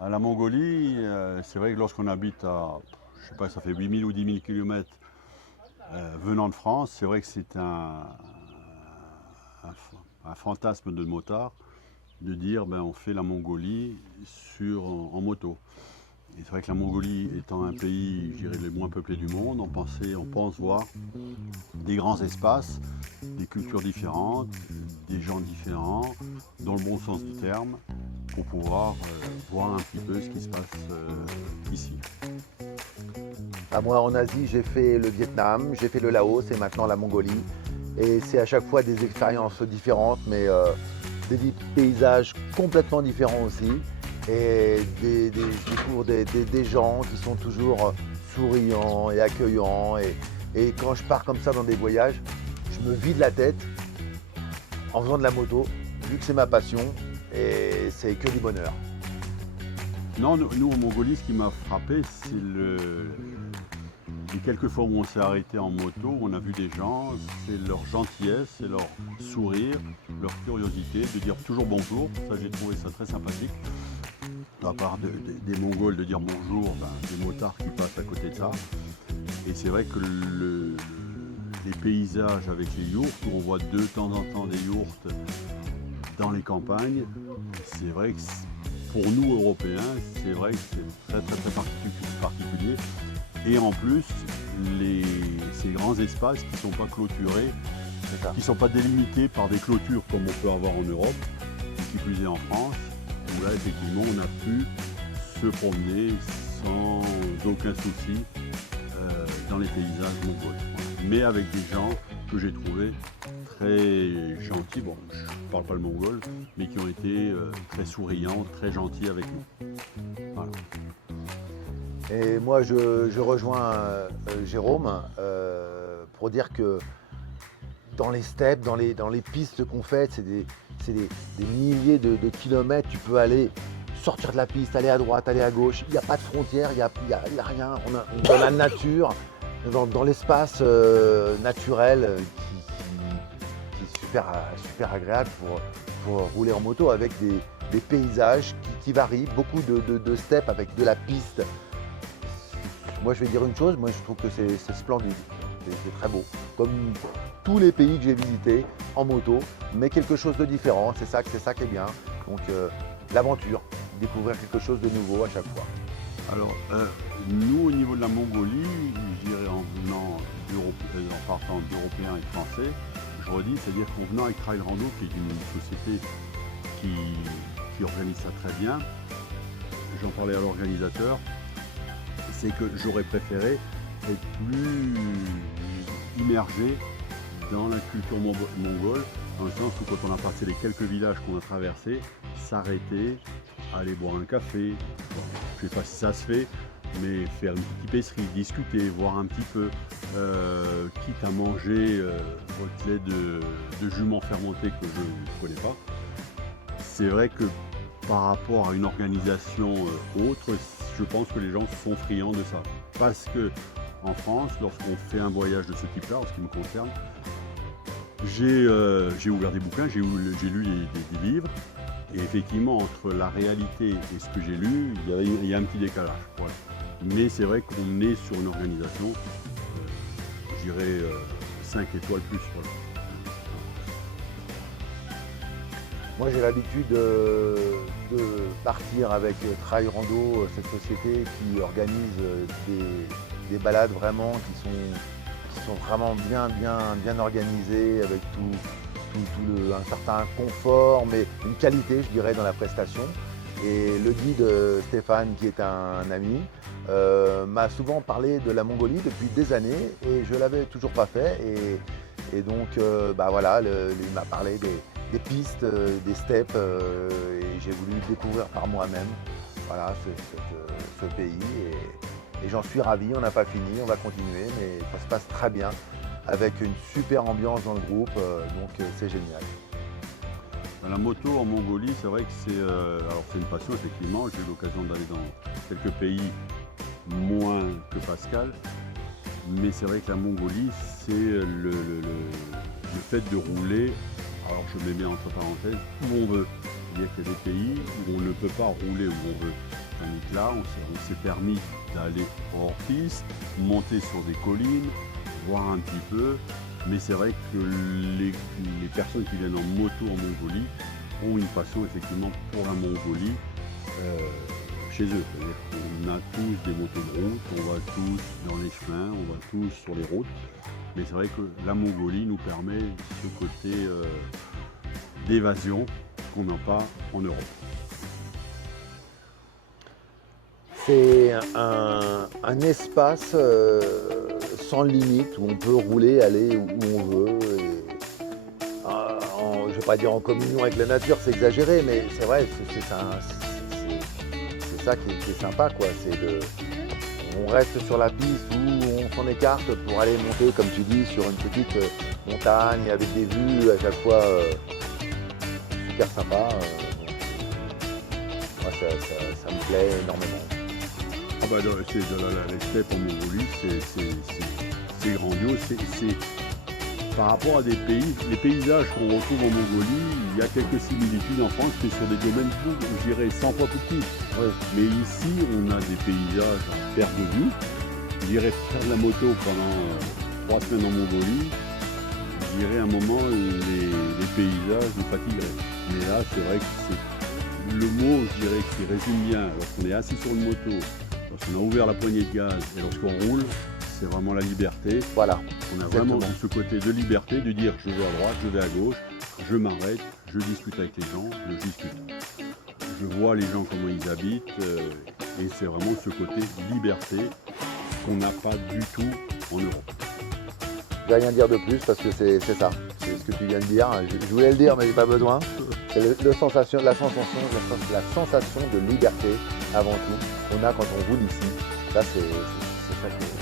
À la Mongolie, c'est vrai que lorsqu'on habite à, je sais pas, ça fait 8000 ou 10 000 km venant de France, c'est vrai que c'est un fantasme de motard de dire ben, on fait la Mongolie en moto. Et c'est vrai que la Mongolie étant un pays, je dirais, le moins peuplé du monde, on pense voir des grands espaces, des cultures différentes, des gens différents, dans le bon sens du terme, pour pouvoir voir un petit peu ce qui se passe ici. Moi, en Asie, j'ai fait le Vietnam, j'ai fait le Laos et maintenant la Mongolie. Et c'est à chaque fois des expériences différentes, mais des paysages complètement différents aussi. Et je découvre des gens qui sont toujours souriants et accueillants. Et quand je pars comme ça dans des voyages, je me vide la tête en faisant de la moto, vu que c'est ma passion, et c'est que du bonheur. Non, nous en Mongolie, ce qui m'a frappé, c'est les quelques fois où on s'est arrêté en moto, on a vu des gens, c'est leur gentillesse, c'est leur sourire, leur curiosité, de dire toujours bonjour. Ça, j'ai trouvé ça très sympathique. À part des Mongols de dire bonjour, ben, des motards qui passent à côté de ça. Et c'est vrai que les paysages avec les yourtes, où on voit de temps en temps des yourtes dans les campagnes, c'est vrai que pour nous Européens, c'est vrai que c'est très particulier. Et en plus, ces grands espaces qui ne sont pas clôturés, qui ne sont pas délimités par des clôtures comme on peut avoir en Europe, qui plus est en France, où là effectivement on a pu se promener sans aucun souci dans les paysages mongols. Mais avec des gens que j'ai trouvés très gentils, bon je ne parle pas le mongol, mais qui ont été très souriants, très gentils avec nous. Voilà. Et moi, je rejoins Jérôme pour dire que dans les steppes, dans les pistes qu'on fait, c'est des milliers de kilomètres. Tu peux aller sortir de la piste, aller à droite, aller à gauche. Il n'y a pas de frontières, il n'y a rien. On est dans la nature, dans l'espace naturel qui est super agréable pour rouler en moto avec des paysages qui varient, beaucoup de steppes avec de la piste. Moi, je vais dire une chose, moi je trouve que c'est splendide, c'est très beau. Comme tous les pays que j'ai visités en moto, mais quelque chose de différent, c'est ça qui est bien. Donc l'aventure, découvrir quelque chose de nouveau à chaque fois. Alors, nous, au niveau de la Mongolie, je dirais en partant d'Européens et de Français, je redis, c'est-à-dire qu'en venant avec Trail Rando, qui est une société qui organise ça très bien, j'en parlais à l'organisateur, c'est que j'aurais préféré être plus immergé dans la culture mongole, dans le sens où quand on a passé les quelques villages qu'on a traversés, s'arrêter, aller boire un café, bon, je ne sais pas si ça se fait, mais faire une petite épicerie, discuter, voir un petit peu, quitte à manger votre lait de jument fermenté que je ne connais pas. C'est vrai que par rapport à une organisation autre, je pense que les gens sont friands de ça. Parce que en France, lorsqu'on fait un voyage de ce type-là, en ce qui me concerne, j'ai ouvert des bouquins, j'ai lu des livres, et effectivement, entre la réalité et ce que j'ai lu, il y a un petit décalage. Voilà. Mais c'est vrai qu'on est sur une organisation, je dirais 5 étoiles plus. Voilà. Moi, j'ai l'habitude de partir avec Trail Rando, cette société qui organise des balades vraiment qui sont vraiment bien organisées, avec un certain confort, mais une qualité, je dirais, dans la prestation. Et le guide Stéphane, qui est un ami, m'a souvent parlé de la Mongolie depuis des années et je ne l'avais toujours pas fait. Et donc, voilà, il m'a parlé des pistes, des steppes, et j'ai voulu découvrir par moi-même voilà, ce pays. Et j'en suis ravi, on n'a pas fini, on va continuer, mais ça se passe très bien, avec une super ambiance dans le groupe, donc c'est génial. La moto en Mongolie, c'est vrai que c'est une passion, effectivement. J'ai eu l'occasion d'aller dans quelques pays moins que Pascal, mais c'est vrai que la Mongolie, c'est le fait de rouler alors je mets bien entre parenthèses, où on veut. C'est-à-dire qu'il y a des pays où on ne peut pas rouler où on veut. Tandis que là, on s'est permis d'aller hors piste, monter sur des collines, voir un petit peu. Mais c'est vrai que les personnes qui viennent en moto en Mongolie ont une passion effectivement pour la Mongolie chez eux. C'est-à-dire qu'on a tous des motos de route, on va tous dans les chemins, on va tous sur les routes. Mais c'est vrai que la Mongolie nous permet ce côté d'évasion qu'on n'a pas en Europe. C'est un espace sans limite où on peut rouler, aller où on veut. Je ne vais pas dire en communion avec la nature, c'est exagéré, mais c'est vrai, c'est ça qui est sympa, quoi. On reste sur la piste où on s'en écarte pour aller monter, comme tu dis, sur une petite montagne avec des vues à chaque fois super sympa. Moi, ça me plaît énormément. Ah bah les steppes en Mongolie, c'est grandiose. Par rapport à des pays, les paysages qu'on retrouve en Mongolie, il y a quelques similitudes en France, mais sur des domaines, je dirais, 100 fois plus petits. Oui. Mais ici, on a des paysages en perte de vue. Je dirais faire de la moto pendant 3 semaines en Mongolie, je dirais à un moment, les paysages nous fatigueraient. Mais là, c'est vrai que c'est le mot, je dirais, qui résume bien. Lorsqu'on est assis sur une moto, lorsqu'on a ouvert la poignée de gaz et lorsqu'on roule, c'est vraiment la liberté. Voilà. On a vraiment ce côté de liberté, de dire je vais à droite, je vais à gauche, je m'arrête, je discute avec les gens, je discute. Je vois les gens comment ils habitent et c'est vraiment ce côté liberté qu'on n'a pas du tout en Europe. Je vais rien dire de plus parce que c'est ça. C'est ce que tu viens de dire. Je voulais le dire mais j'ai pas besoin. C'est la sensation de liberté avant tout qu'on a quand on roule ici. Ça c'est ça qui est